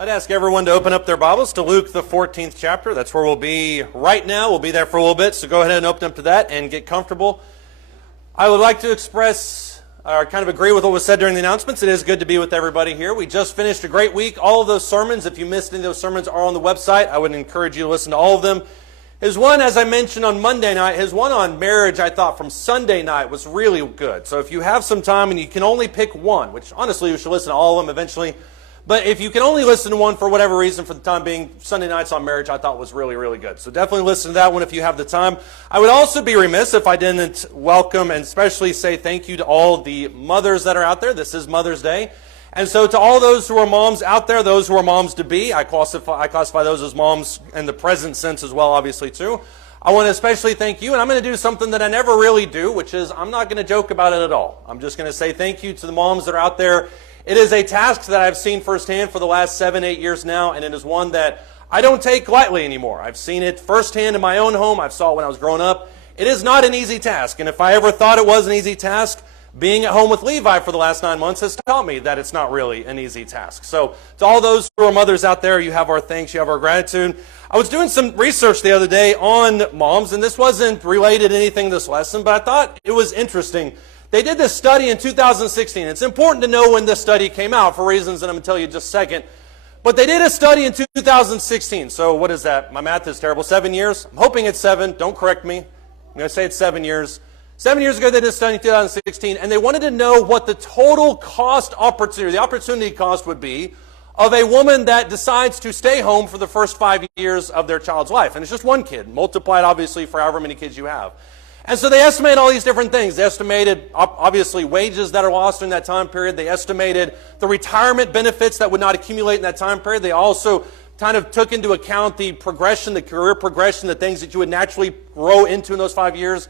I'd ask everyone to open up their Bibles to Luke, the 14th chapter. That's where we'll be right now. We'll be there for a little bit, so go ahead and open up to that and get comfortable. I would like to express or kind of agree with what was said during the announcements. It is good to be with everybody here. We just finished a great week. All of those sermons, if you missed any of those sermons, are on the website. I would encourage you to listen to all of them. His one, as I mentioned on Monday night, his one on marriage, I thought from Sunday night was really good. So if you have some time and you can only pick one, which honestly you should listen to all of them eventually, but if you can only listen to one for whatever reason for the time being, Sunday nights on marriage I thought was really, really good. So definitely listen to that one if you have the time. I would also be remiss if I didn't welcome and especially say thank you to all the mothers that are out there. This is Mother's Day. And so to all those who are moms out there, those who are moms to be, I classify those as moms in the present sense as well, obviously too. I want to especially thank you, and I'm going to do something that I never really do, which is I'm not going to joke about it at all. I'm just going to say thank you to the moms that are out there. It is a task that I've seen firsthand for the last 7-8 years now, and it is one that I don't take lightly anymore. I've seen it firsthand in my own home. I saw it when I was growing up. It is not an easy task, and if I ever thought it was an easy task, being at home with Levi for the last 9 months has taught me that it's not really an easy task. So to all those who are mothers out there, you have our thanks, you have our gratitude. I was doing some research the other day on moms, and this wasn't related to anything in this lesson, but I thought it was interesting. They did this study in 2016. It's important to know when this study came out for reasons that I'm going to tell you in just a second. But they did a study in 2016. So what is that? My math is terrible. 7 years? I'm hoping it's 7. Don't correct me. I'm going to say it's 7 years. 7 years ago, they did a study in 2016, and they wanted to know what the total cost opportunity, the opportunity cost would be of a woman that decides to stay home for the first 5 years of their child's life. And it's just one kid, multiplied obviously for however many kids you have. And so they estimated all these different things. They estimated, obviously, wages that are lost during that time period. They estimated the retirement benefits that would not accumulate in that time period. They also kind of took into account the progression, the career progression, the things that you would naturally grow into in those 5 years.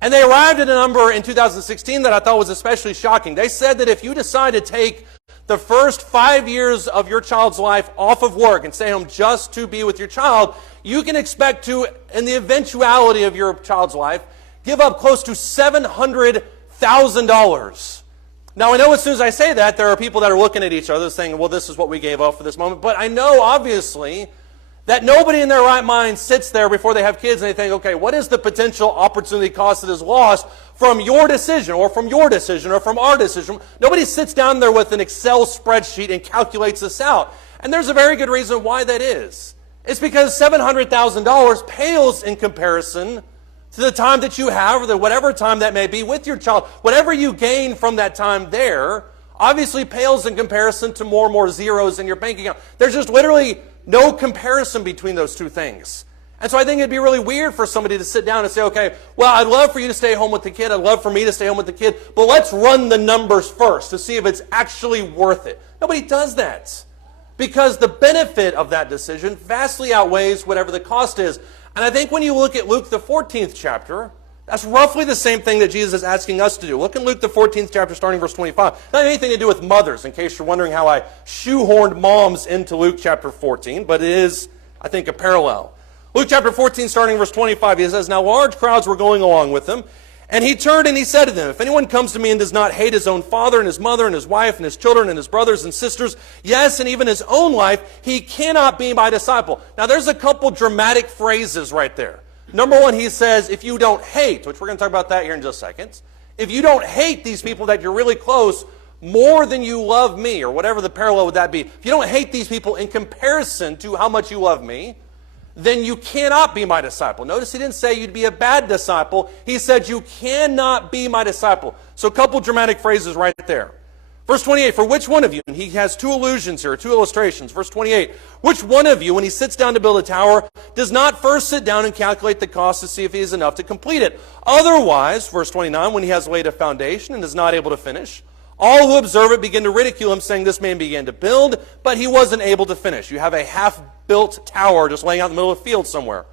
And they arrived at a number in 2016 that I thought was especially shocking. They said that if you decide to take the first 5 years of your child's life off of work and stay home just to be with your child, you can expect to, in the eventuality of your child's life, give up close to $700,000. Now, I know as soon as I say that, there are people that are looking at each other saying, well, this is what we gave up for this moment. But I know, obviously, that nobody in their right mind sits there before they have kids and they think, okay, what is the potential opportunity cost that is lost from your decision or from your decision or from our decision? Nobody sits down there with an Excel spreadsheet and calculates this out. And there's a very good reason why that is. It's because $700,000 pales in comparison to the time that you have, or whatever time that may be with your child. Whatever you gain from that time there obviously pales in comparison to more and more zeros in your bank account. There's just literally no comparison between those two things. And so I think it'd be really weird for somebody to sit down and say, okay, well, I'd love for you to stay home with the kid. I'd love for me to stay home with the kid. But let's run the numbers first to see if it's actually worth it. Nobody does that, because the benefit of that decision vastly outweighs whatever the cost is. And I think when you look at Luke, the 14th chapter, that's roughly the same thing that Jesus is asking us to do. Look in Luke, the 14th chapter, starting verse 25. Not anything to do with mothers, in case you're wondering how I shoehorned moms into Luke chapter 14, but it is, I think, a parallel. Luke chapter 14, starting verse 25, he says, "Now large crowds were going along with him, and he turned and he said to them, if anyone comes to me and does not hate his own father and his mother and his wife and his children and his brothers and sisters, yes, and even his own life, he cannot be my disciple." Now there's a couple dramatic phrases right there. Number one, he says, if you don't hate, which we're going to talk about that here in just a second, if you don't hate these people that you're really close more than you love me, or whatever the parallel would that be, if you don't hate these people in comparison to how much you love me, then you cannot be my disciple. Notice he didn't say you'd be a bad disciple. He said you cannot be my disciple. So a couple dramatic phrases right there. Verse 28, for which one of you, and he has two allusions here, two illustrations. Verse 28, which one of you, when he sits down to build a tower, does not first sit down and calculate the cost to see if he is enough to complete it? Otherwise, verse 29, when he has laid a foundation and is not able to finish, all who observe it begin to ridicule him, saying, this man began to build, but he wasn't able to finish. You have a half-built tower just laying out in the middle of a field somewhere.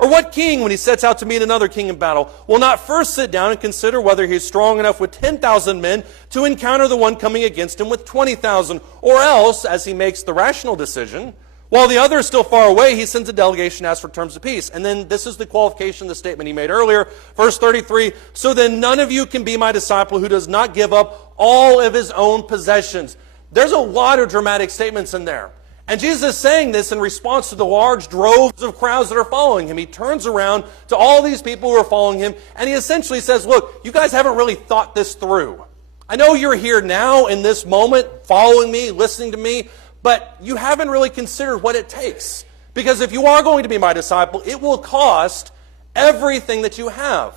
Or what king, when he sets out to meet another king in battle, will not first sit down and consider whether he is strong enough with 10,000 men to encounter the one coming against him with 20,000? Or else, as he makes the rational decision, while the other is still far away, he sends a delegation to ask for terms of peace. And then this is the qualification, the statement he made earlier. Verse 33, so then none of you can be my disciple who does not give up all of his own possessions. There's a lot of dramatic statements in there. And Jesus is saying this in response to the large droves of crowds that are following him. He turns around to all these people who are following him, and he essentially says, look, you guys haven't really thought this through. I know you're here now in this moment, following me, listening to me, but you haven't really considered what it takes. Because if you are going to be my disciple, it will cost everything that you have.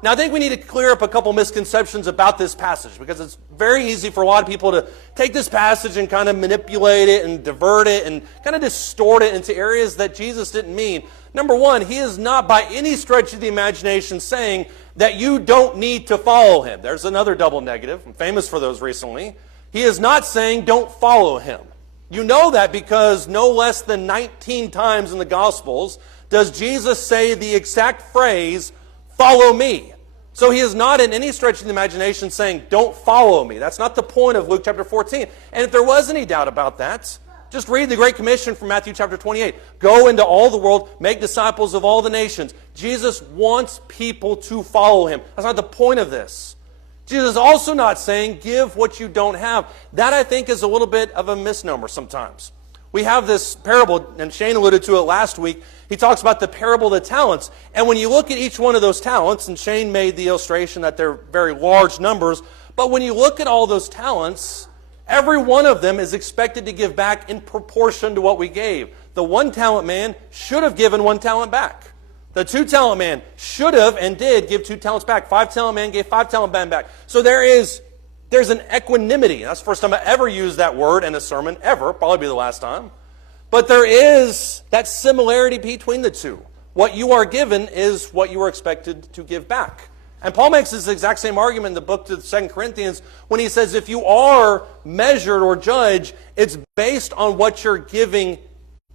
Now, I think we need to clear up a couple misconceptions about this passage, because it's very easy for a lot of people to take this passage and kind of manipulate it and divert it and kind of distort it into areas that Jesus didn't mean. Number one, he is not by any stretch of the imagination saying that you don't need to follow him. There's another double negative. I'm famous for those recently. He is not saying don't follow him. You know that because no less than 19 times in the Gospels does Jesus say the exact phrase, follow me. So he is not in any stretch of the imagination saying, don't follow me. That's not the point of Luke chapter 14. And if there was any doubt about that, just read the Great Commission from Matthew chapter 28. Go into all the world, make disciples of all the nations. Jesus wants people to follow him. That's not the point of this. Jesus is also not saying, give what you don't have. That, I think, is a little bit of a misnomer sometimes. We have this parable, and Shane alluded to it last week. He talks about the parable of the talents. And when you look at each one of those talents, and Shane made the illustration that they're very large numbers, but when you look at all those talents, every one of them is expected to give back in proportion to what we gave. The 1 talent man should have given 1 talent back. The 2 talent man should have and did give 2 talents back. 5 talent man gave 5 talent man back. So there's an equanimity. That's the first time I ever used that word in a sermon, ever. Probably be the last time. But there is that similarity between the two. What you are given is what you are expected to give back. And Paul makes this exact same argument in the book to 2 Corinthians when he says if you are measured or judged, it's based on what you're giving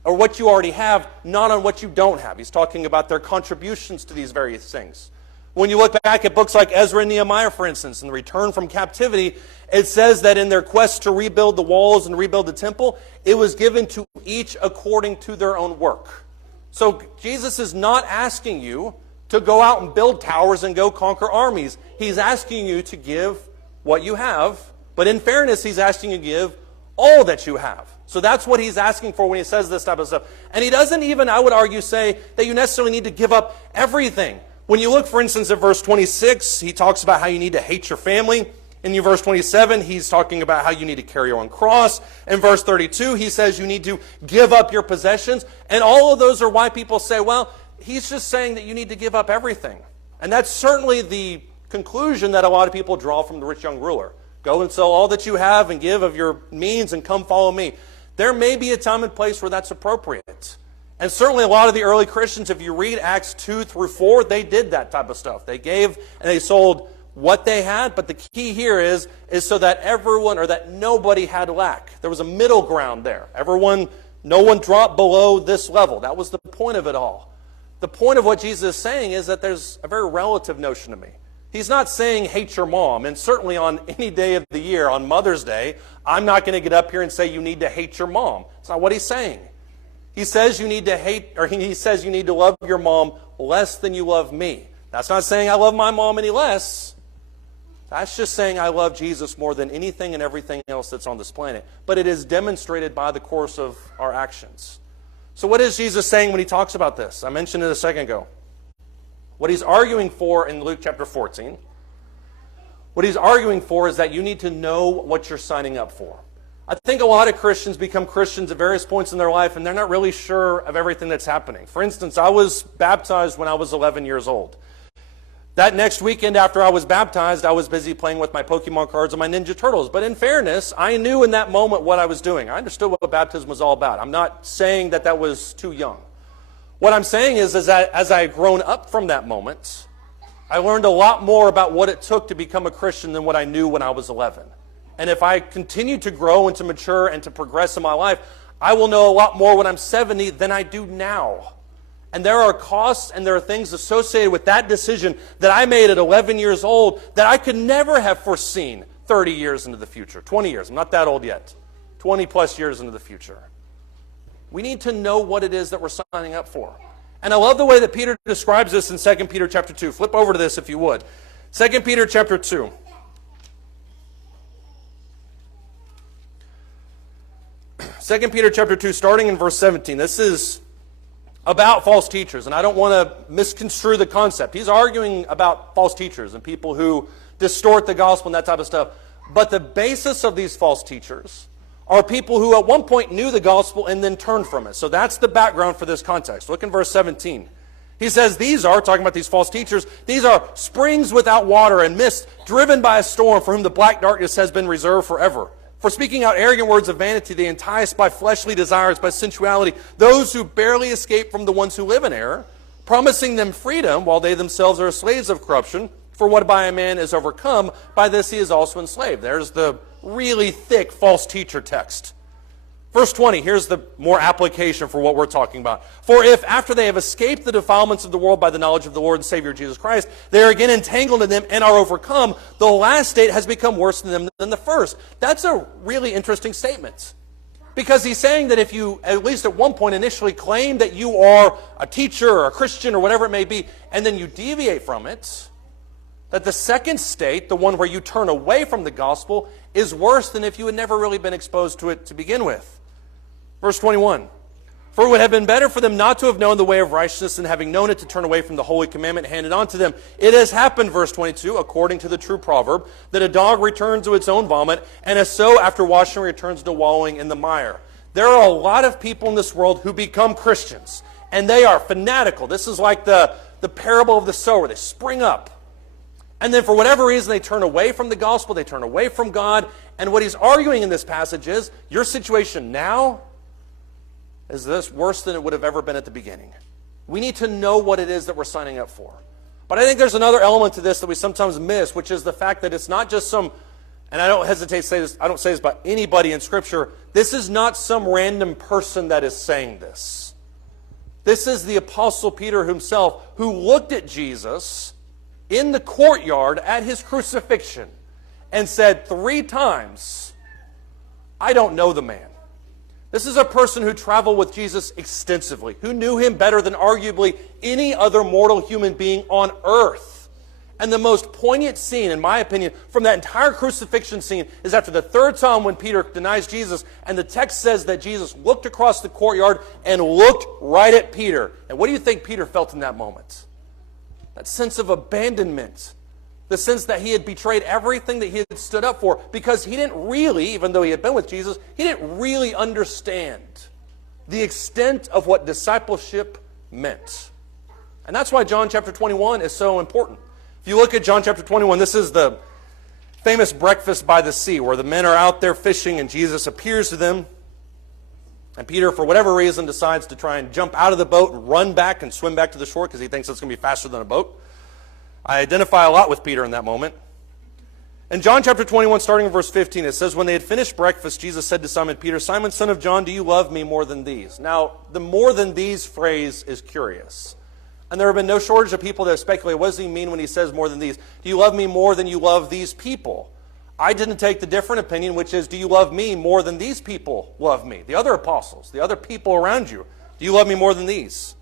or what you already have, not on what you don't have. He's talking about their contributions to these various things. When you look back at books like Ezra and Nehemiah, for instance, and the return from captivity, it says that in their quest to rebuild the walls and rebuild the temple, it was given to each according to their own work. So Jesus is not asking you to go out and build towers and go conquer armies. He's asking you to give what you have, but in fairness, he's asking you to give all that you have. So that's what he's asking for when he says this type of stuff. And he doesn't even, I would argue, say that you necessarily need to give up everything. When you look, for instance, at verse 26, he talks about how you need to hate your family. In verse 27, he's talking about how you need to carry your own cross. In verse 32, he says you need to give up your possessions. And all of those are why people say, well, he's just saying that you need to give up everything. And that's certainly the conclusion that a lot of people draw from the rich young ruler. Go and sell all that you have and give of your means and come follow me. There may be a time and place where that's appropriate. And certainly a lot of the early Christians, if you read Acts 2 through 4, they did that type of stuff. They gave and they sold what they had, but the key here is so that everyone, or that nobody had lack. There was a middle ground there. No one dropped below this level. That was the point of it all. The point of what Jesus is saying is that there's a very relative notion to me. He's not saying hate your mom, and certainly on any day of the year, on Mother's Day, I'm not going to get up here and say you need to hate your mom. It's not what he's saying. He says you need to hate, or he says you need to love your mom less than you love me. That's not saying I love my mom any less. That's just saying I love Jesus more than anything and everything else that's on this planet. But it is demonstrated by the course of our actions. So what is Jesus saying when he talks about this? I mentioned it a second ago. What he's arguing for in Luke chapter 14, what he's arguing for is that you need to know what you're signing up for. I think a lot of Christians become Christians at various points in their life, and they're not really sure of everything that's happening. For instance, I was baptized when I was 11 years old. That next weekend after I was baptized, I was busy playing with my Pokemon cards and my Ninja Turtles. But in fairness, I knew in that moment what I was doing. I understood what baptism was all about. I'm not saying that that was too young. What I'm saying is that as I had grown up from that moment, I learned a lot more about what it took to become a Christian than what I knew when I was 11. And if I continue to grow and to mature and to progress in my life, I will know a lot more when I'm 70 than I do now. And there are costs and there are things associated with that decision that I made at 11 years old that I could never have foreseen 30 years into the future, 20 years. I'm not that old yet. 20 plus years into the future. We need to know what it is that we're signing up for. And I love the way that Peter describes this in 2 Peter chapter 2. Flip over to this if you would. 2 Peter chapter 2. 2 Peter chapter 2, starting in verse 17. This is about false teachers, and I don't want to misconstrue the concept. He's arguing about false teachers and people who distort the gospel and that type of stuff. But the basis of these false teachers are people who at one point knew the gospel and then turned from it. So that's the background for this context. Look in verse 17. He says, these are, talking about these false teachers, these are springs without water and mist, driven by a storm, for whom the black darkness has been reserved forever. For speaking out arrogant words of vanity, they entice by fleshly desires, by sensuality, those who barely escape from the ones who live in error, promising them freedom, while they themselves are slaves of corruption. For what by a man is overcome, by this he is also enslaved. There's the really thick false teacher text. Verse 20, here's the more application for what we're talking about. For if, after they have escaped the defilements of the world by the knowledge of the Lord and Savior Jesus Christ, they are again entangled in them and are overcome, the last state has become worse than them than the first. That's a really interesting statement. Because he's saying that if you, at least at one point, initially claim that you are a teacher or a Christian or whatever it may be, and then you deviate from it, that the second state, the one where you turn away from the gospel, is worse than if you had never really been exposed to it to begin with. Verse 21, for it would have been better for them not to have known the way of righteousness than having known it to turn away from the holy commandment handed on to them. It has happened, verse 22, according to the true proverb, that a dog returns to its own vomit, and a sow after washing returns to wallowing in the mire. There are a lot of people in this world who become Christians, and they are fanatical. This is like the parable of the sower. They spring up. And then for whatever reason, they turn away from the gospel, they turn away from God. And what he's arguing in this passage is, your situation now is this worse than it would have ever been at the beginning. We need to know what it is that we're signing up for. But I think there's another element to this that we sometimes miss, which is the fact that it's not just some, and I don't hesitate to say this, I don't say this about anybody in Scripture, this is not some random person that is saying this. This is the Apostle Peter himself, who looked at Jesus in the courtyard at his crucifixion and said 3 times, I don't know the man. This is a person who traveled with Jesus extensively, who knew him better than arguably any other mortal human being on earth. And the most poignant scene, in my opinion, from that entire crucifixion scene is after the 3rd time when Peter denies Jesus, and the text says that Jesus looked across the courtyard and looked right at Peter. And what do you think Peter felt in that moment? That sense of abandonment. The sense that he had betrayed everything that he had stood up for, because he didn't really, even though he had been with Jesus, he didn't really understand the extent of what discipleship meant. And that's why John chapter 21 is so important. If you look at John chapter 21, this is the famous breakfast by the sea, where the men are out there fishing and Jesus appears to them. And Peter, for whatever reason, decides to try and jump out of the boat and run back and swim back to the shore because he thinks it's going to be faster than a boat. I identify a lot with Peter in that moment. In John chapter 21, starting in verse 15, it says, when they had finished breakfast, Jesus said to Simon Peter, Simon, son of John, do you love me more than these? Now, the more than these phrase is curious. And there have been no shortage of people that have speculated, what does he mean when he says more than these? Do you love me more than you love these people? I didn't take the different opinion, which is, do you love me more than these people love me? The other apostles, the other people around you. Do you love me more than these?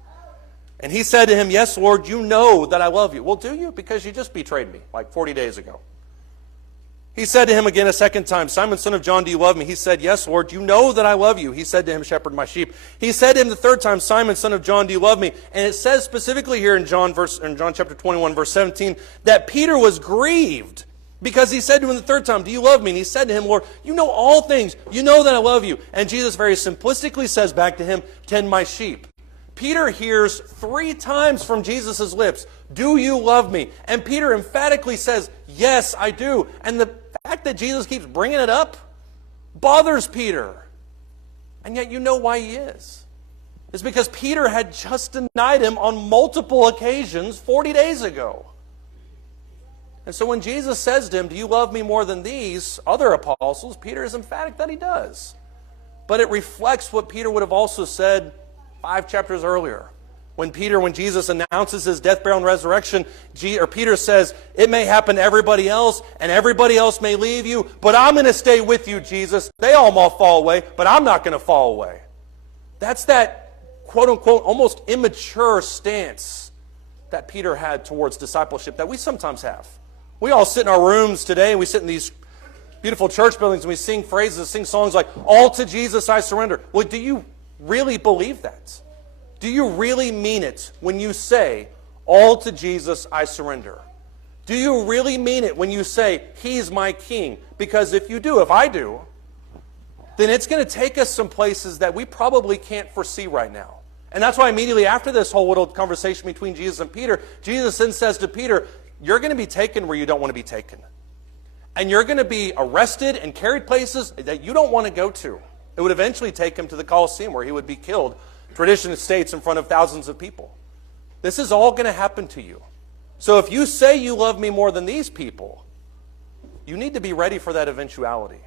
And he said to him, yes, Lord, you know that I love you. Well, do you? Because you just betrayed me like 40 days ago. He said to him again a second time, Simon, son of John, do you love me? He said, yes, Lord, you know that I love you. He said to him, shepherd my sheep. He said to him the 3rd time, Simon, son of John, do you love me? And it says specifically here in John chapter 21, verse 17, that Peter was grieved because he said to him the 3rd time, do you love me? And he said to him, Lord, you know all things. You know that I love you. And Jesus very simplistically says back to him, tend my sheep. Peter hears 3 times from Jesus' lips, do you love me? And Peter emphatically says, yes, I do. And the fact that Jesus keeps bringing it up bothers Peter. And yet you know why he is. It's because Peter had just denied him on multiple occasions 40 days ago. And so when Jesus says to him, do you love me more than these other apostles? Peter is emphatic that he does. But it reflects what Peter would have also said 5 chapters earlier. When Jesus announces his death, burial, and resurrection, Peter says, it may happen to everybody else, and everybody else may leave you, but I'm going to stay with you, Jesus. They all might fall away, but I'm not going to fall away. That's that, quote-unquote, almost immature stance that Peter had towards discipleship that we sometimes have. We all sit in our rooms today, and we sit in these beautiful church buildings and we sing phrases, sing songs like, all to Jesus I surrender. Well, do you really believe that? Do you really mean it when you say, all to Jesus I surrender? Do you really mean it when you say, He's my King? Because if you do, if I do, then it's going to take us some places that we probably can't foresee right now. And that's why immediately after this whole little conversation between Jesus and Peter, Jesus then says to Peter, you're going to be taken where you don't want to be taken. And you're going to be arrested and carried places that you don't want to go to. It would eventually take him to the Colosseum where he would be killed, tradition states, in front of thousands of people. This is all going to happen to you. So if you say you love me more than these people, you need to be ready for that eventuality.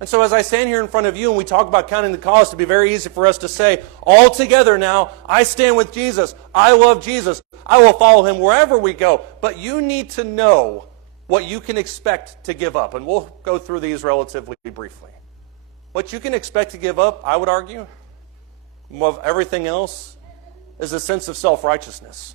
And so as I stand here in front of you and we talk about counting the cost, it'd be very easy for us to say, all together now, I stand with Jesus. I love Jesus. I will follow Him wherever we go. But you need to know what you can expect to give up. And we'll go through these relatively briefly. What you can expect to give up, I would argue, above everything else, is a sense of self-righteousness.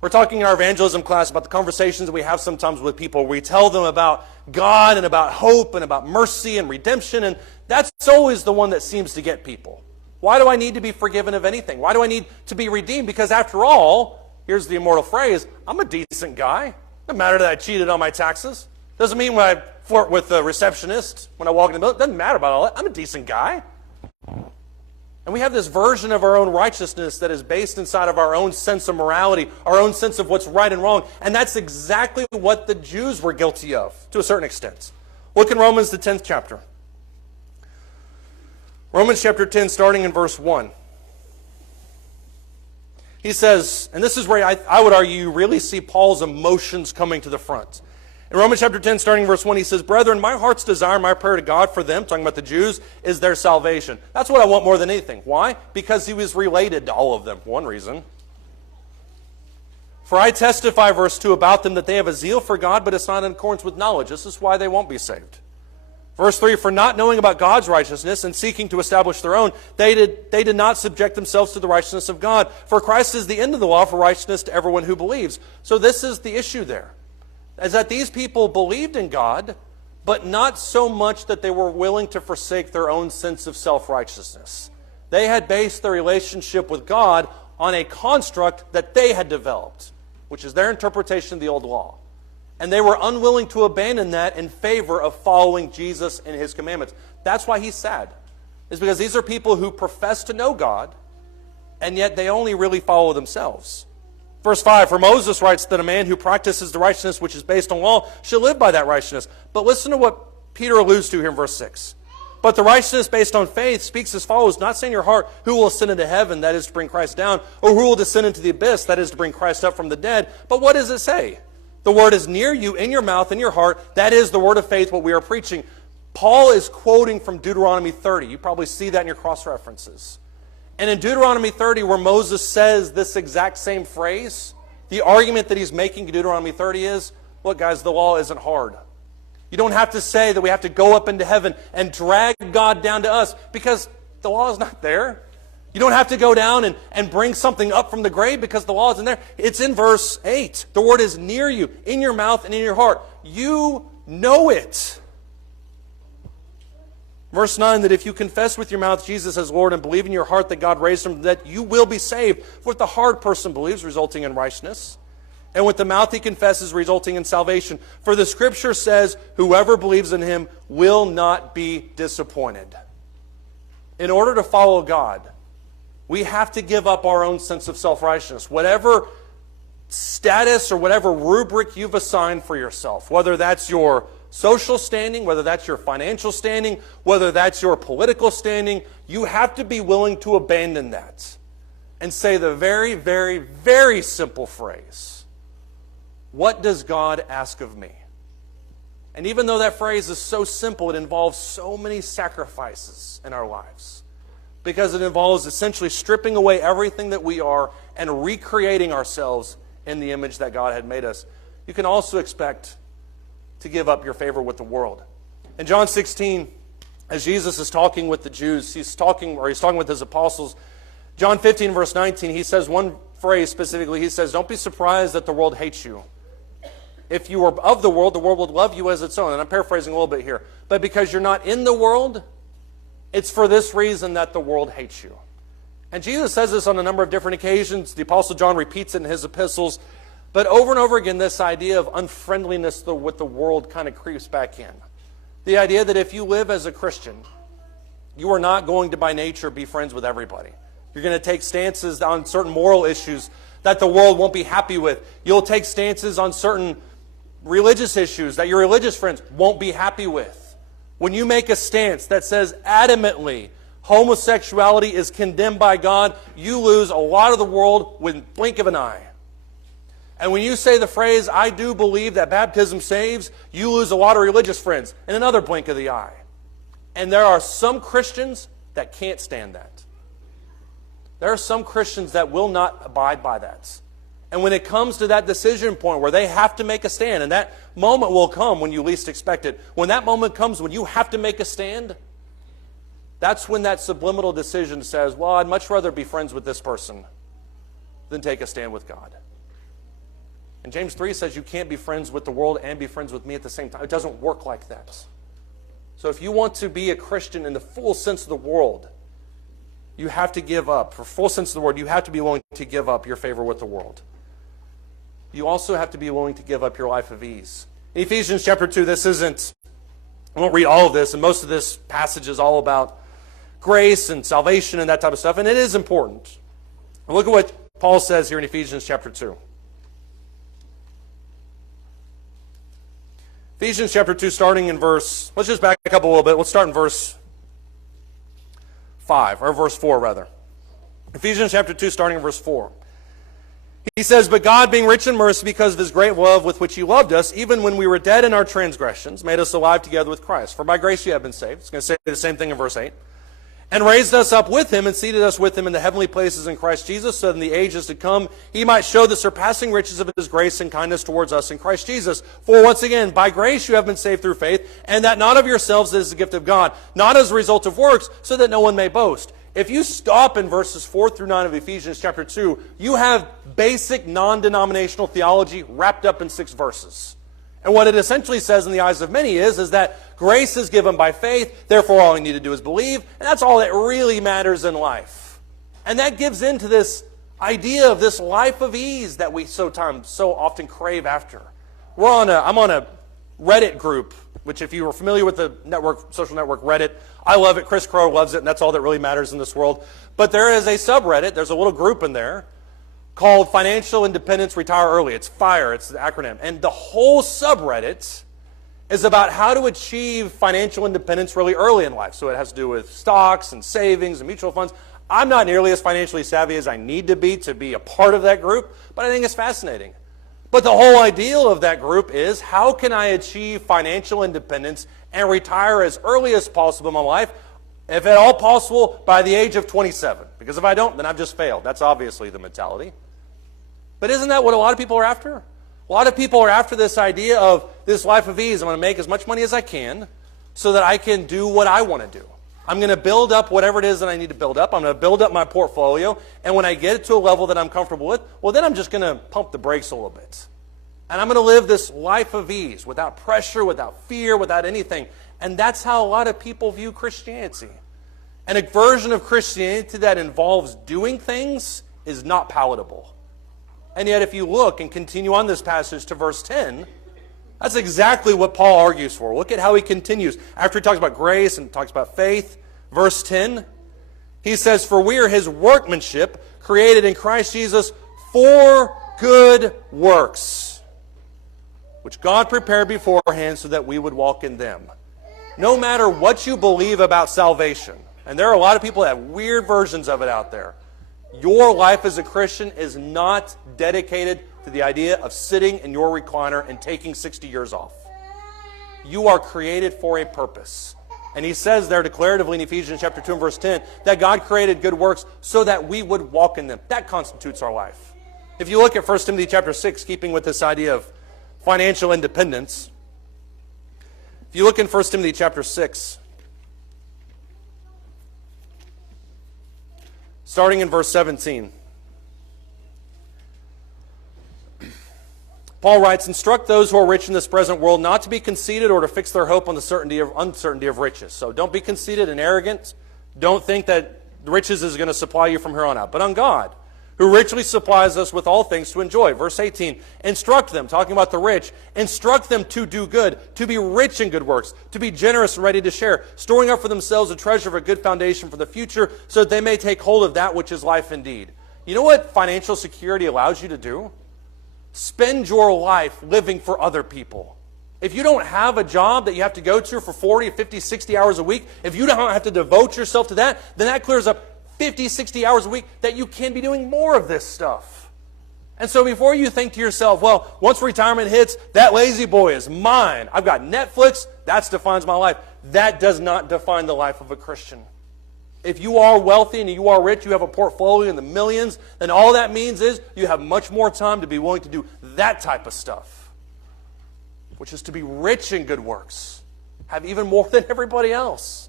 We're talking in our evangelism class about the conversations that we have sometimes with people where we tell them about God and about hope and about mercy and redemption, and that's always the one that seems to get people. Why do I need to be forgiven of anything? Why do I need to be redeemed? Because after all, here's the immortal phrase, I'm a decent guy. Doesn't matter that I cheated on my taxes. Doesn't mean when I flirt with the receptionist, when I walk in the building, doesn't matter about all that. I'm a decent guy. And we have this version of our own righteousness that is based inside of our own sense of morality, our own sense of what's right and wrong. And that's exactly what the Jews were guilty of, to a certain extent. Look in Romans, the 10th chapter. Romans chapter 10, starting in verse 1. He says, and this is where I would argue you really see Paul's emotions coming to the front. In Romans chapter 10, starting in verse 1, he says, Brethren, my heart's desire, my prayer to God for them, talking about the Jews, is their salvation. That's what I want more than anything. Why? Because he was related to all of them. One reason. For I testify, verse 2, about them that they have a zeal for God, but it's not in accordance with knowledge. This is why they won't be saved. Verse 3, for not knowing about God's righteousness and seeking to establish their own, they did not subject themselves to the righteousness of God. For Christ is the end of the law for righteousness to everyone who believes. So this is the issue there. Is that these people believed in God, but not so much that they were willing to forsake their own sense of self-righteousness. They had based their relationship with God on a construct that they had developed, which is their interpretation of the old law. And they were unwilling to abandon that in favor of following Jesus and His commandments. That's why He's sad. It's because these are people who profess to know God, and yet they only really follow themselves. Verse 5, for Moses writes that a man who practices the righteousness which is based on law shall live by that righteousness. But listen to what Peter alludes to here in verse 6. But the righteousness based on faith speaks as follows, not say in your heart, who will ascend into heaven, that is to bring Christ down, or who will descend into the abyss, that is to bring Christ up from the dead. But what does it say? The word is near you, in your mouth, in your heart. That is the word of faith, what we are preaching. Paul is quoting from Deuteronomy 30. You probably see that in your cross-references. And in Deuteronomy 30, where Moses says this exact same phrase, the argument that he's making in Deuteronomy 30 is, look guys, the law isn't hard. You don't have to say that we have to go up into heaven and drag God down to us, because the law is not there. You don't have to go down and bring something up from the grave, because the law isn't there. It's in verse 8. The word is near you, in your mouth and in your heart. You know it. Verse 9, that if you confess with your mouth Jesus as Lord and believe in your heart that God raised Him from the dead, you will be saved. For with the heart person believes, resulting in righteousness, and with the mouth he confesses, resulting in salvation. For the Scripture says, whoever believes in Him will not be disappointed. In order to follow God, we have to give up our own sense of self-righteousness. Whatever status or whatever rubric you've assigned for yourself, whether that's your social standing, whether that's your financial standing, whether that's your political standing, you have to be willing to abandon that and say the very, very, very simple phrase, what does God ask of me? And even though that phrase is so simple, it involves so many sacrifices in our lives, because it involves essentially stripping away everything that we are and recreating ourselves in the image that God had made us. You can also expect to give up your favor with the world. In John 16, as Jesus is talking with the Jews, he's talking with His apostles. John 15, verse 19, He says one phrase specifically. He says, don't be surprised that the world hates you. if you were of the world would love you as its own. And I'm paraphrasing a little bit here. But because you're not in the world, it's for this reason that the world hates you. And Jesus says this on a number of different occasions. The Apostle John repeats it in his epistles. But over and over again, this idea of unfriendliness with the world kind of creeps back in. The idea that if you live as a Christian, you are not going to by nature be friends with everybody. You're going to take stances on certain moral issues that the world won't be happy with. You'll take stances on certain religious issues that your religious friends won't be happy with. When you make a stance that says adamantly homosexuality is condemned by God, you lose a lot of the world with a blink of an eye. And when you say the phrase, I do believe that baptism saves, you lose a lot of religious friends in another blink of the eye. And there are some Christians that can't stand that. There are some Christians that will not abide by that. And when it comes to that decision point where they have to make a stand, and that moment will come when you least expect it, when that moment comes when you have to make a stand, that's when that subliminal decision says, well, I'd much rather be friends with this person than take a stand with God. And James 3 says you can't be friends with the world and be friends with me at the same time. It doesn't work like that. So if you want to be a Christian in the full sense of the world, you have to give up. For full sense of the word, you have to be willing to give up your favor with the world. You also have to be willing to give up your life of ease. In Ephesians chapter 2, I won't read all of this, and most of this passage is all about grace and salvation and that type of stuff, and it is important. Look at what Paul says here in Ephesians chapter 2. Ephesians chapter 2, starting in verse, let's just back up a little bit. Let's start in verse 5, or verse 4 rather. Ephesians chapter 2, starting in verse 4. He says, but God, being rich in mercy because of his great love with which he loved us, even when we were dead in our transgressions, made us alive together with Christ. For by grace you have been saved. It's going to say the same thing in verse 8. And raised us up with him and seated us with him in the heavenly places in Christ Jesus, so that in the ages to come he might show the surpassing riches of his grace and kindness towards us in Christ Jesus. For once again, by grace you have been saved through faith, and that not of yourselves is the gift of God, not as a result of works, so that no one may boast. If you stop in verses 4 through 9 of Ephesians chapter 2, you have basic non-denominational theology wrapped up in 6 verses. And what it essentially says in the eyes of many is that grace is given by faith, therefore all you need to do is believe, and that's all that really matters in life. And that gives into this idea of this life of ease that we so often crave after. I'm on a Reddit group, which if you are familiar with the social network Reddit, I love it, Chris Crow loves it, and that's all that really matters in this world. But there is a subreddit, there's a little group in there, called Financial Independence Retire Early. It's FIRE, it's the acronym. And the whole subreddit is about how to achieve financial independence really early in life. So it has to do with stocks and savings and mutual funds. I'm not nearly as financially savvy as I need to be a part of that group, but I think it's fascinating. But the whole ideal of that group is, how can I achieve financial independence and retire as early as possible in my life, if at all possible, by the age of 27? Because if I don't, then I've just failed. That's obviously the mentality. But isn't that what a lot of people are after? A lot of people are after this idea of this life of ease. I'm going to make as much money as I can so that I can do what I want to do. I'm going to build up whatever it is that I need to build up. I'm going to build up my portfolio. And when I get it to a level that I'm comfortable with, well, then I'm just going to pump the brakes a little bit. And I'm going to live this life of ease without pressure, without fear, without anything. And that's how a lot of people view Christianity. And a version of Christianity that involves doing things is not palatable. And yet if you look and continue on this passage to verse 10, that's exactly what Paul argues for. Look at how he continues. After he talks about grace and talks about faith, verse 10, he says, for we are his workmanship, created in Christ Jesus for good works, which God prepared beforehand so that we would walk in them. No matter what you believe about salvation, and there are a lot of people that have weird versions of it out there, your life as a Christian is not dedicated to the idea of sitting in your recliner and taking 60 years off. You are created for a purpose. And he says there declaratively in Ephesians chapter 2 and verse 10 that God created good works so that we would walk in them. That constitutes our life. If you look at 1 Timothy chapter 6, keeping with this idea of financial independence, if you look in 1 Timothy chapter 6, starting in verse 17, Paul Paul writes, instruct those who are rich in this present world not to be conceited or to fix their hope on the uncertainty of riches. So don't be conceited and arrogant. Don't think that riches is going to supply you from here on out, but on God, who richly supplies us with all things to enjoy. Verse 18, instruct them, talking about the rich, instruct them to do good, to be rich in good works, to be generous and ready to share, storing up for themselves a treasure of a good foundation for the future, so that they may take hold of that which is life indeed. You know what financial security allows you to do? Spend your life living for other people. If you don't have a job that you have to go to for 40, 50, 60 hours a week, if you don't have to devote yourself to that, then that clears up 50, 60 hours a week that you can be doing more of this stuff. And so before you think to yourself, well, once retirement hits, that lazy boy is mine. I've got Netflix, that defines my life. That does not define the life of a Christian. If you are wealthy and you are rich, you have a portfolio in the millions, then all that means is you have much more time to be willing to do that type of stuff, which is to be rich in good works, have even more than everybody else.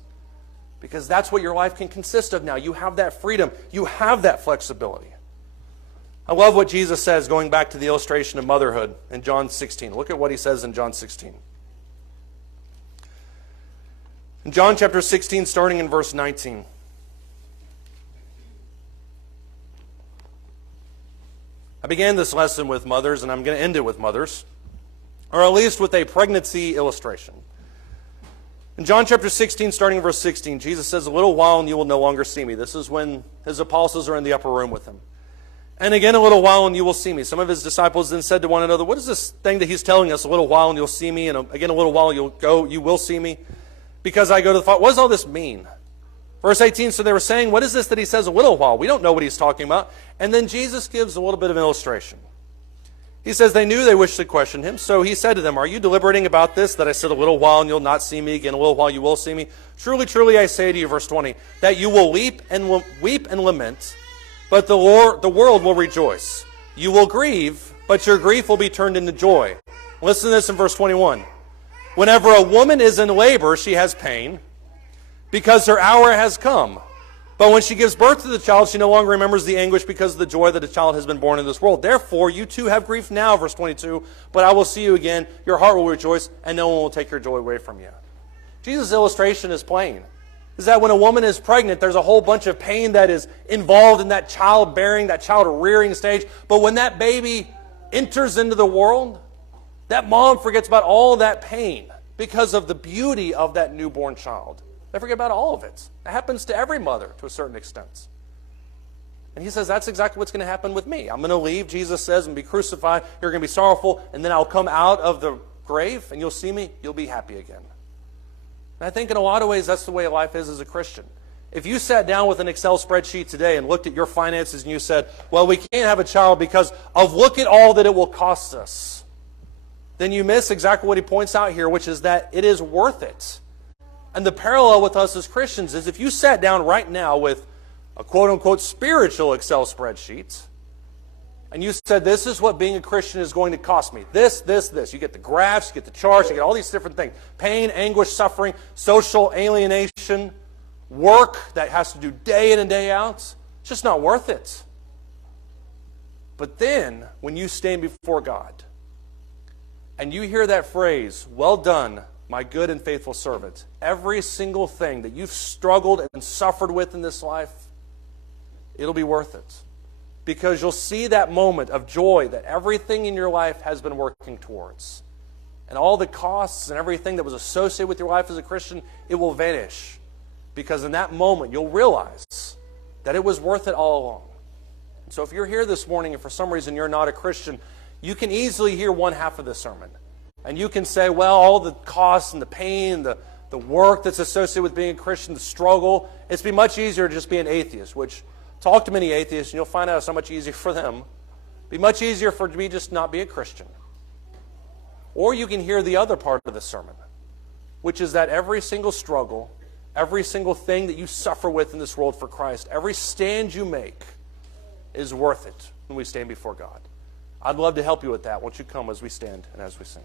Because that's what your life can consist of now. You have that freedom. You have that flexibility. I love what Jesus says, going back to the illustration of motherhood in John 16. Look at what he says in John 16. In John chapter 16, starting in verse 19. I began this lesson with mothers, and I'm going to end it with mothers, or at least with a pregnancy illustration. In John chapter 16, starting in verse 16, Jesus says, a little while and you will no longer see me. This is when his apostles are in the upper room with him. And again, a little while and you will see me. Some of his disciples then said to one another, what is this thing that he's telling us? A little while and you'll see me, and again, a little while you will see me, because I go to the Father. What does all this mean? Verse 18, so they were saying, what is this that he says a little while? We don't know what he's talking about. And then Jesus gives a little bit of an illustration. He says they knew they wished to question him, so he said to them, are you deliberating about this, that I said a little while and you'll not see me, again a little while you will see me? Truly, truly, I say to you, verse 20, that you will weep and lament, but the world will rejoice. You will grieve, but your grief will be turned into joy. Listen to this in verse 21. Whenever a woman is in labor, she has pain, because her hour has come. But when she gives birth to the child, she no longer remembers the anguish because of the joy that a child has been born in this world. Therefore, you too have grief now, verse 22, but I will see you again. Your heart will rejoice, and no one will take your joy away from you. Jesus' illustration is plain. Is that when a woman is pregnant, there's a whole bunch of pain that is involved in that childbearing, that child rearing stage. But when that baby enters into the world, that mom forgets about all that pain because of the beauty of that newborn child. They forget about all of it. It happens to every mother to a certain extent. And he says, that's exactly what's going to happen with me. I'm going to leave, Jesus says, and be crucified. You're going to be sorrowful, and then I'll come out of the grave, and you'll see me. You'll be happy again. And I think in a lot of ways, that's the way life is as a Christian. If you sat down with an Excel spreadsheet today and looked at your finances and you said, well, we can't have a child because of look at all that it will cost us, then you miss exactly what he points out here, which is that it is worth it. And the parallel with us as Christians is if you sat down right now with a quote-unquote spiritual Excel spreadsheet and you said, this is what being a Christian is going to cost me. This. You get the graphs, you get the charts, you get all these different things. Pain, anguish, suffering, social alienation, work that has to do day in and day out. It's just not worth it. But then, when you stand before God and you hear that phrase, well done, my good and faithful servant, every single thing that you've struggled and suffered with in this life, it'll be worth it. Because you'll see that moment of joy that everything in your life has been working towards. And all the costs and everything that was associated with your life as a Christian, it will vanish. Because in that moment, you'll realize that it was worth it all along. So if you're here this morning and for some reason you're not a Christian, you can easily hear one half of this sermon. And you can say, well, all the costs and the pain, the work that's associated with being a Christian, the struggle, it's be much easier to just be an atheist, which talk to many atheists and you'll find out it's so much easier for them. It'd be much easier for me just not be a Christian. Or you can hear the other part of the sermon, which is that every single struggle, every single thing that you suffer with in this world for Christ, every stand you make is worth it when we stand before God. I'd love to help you with that. Won't you come as we stand and as we sing?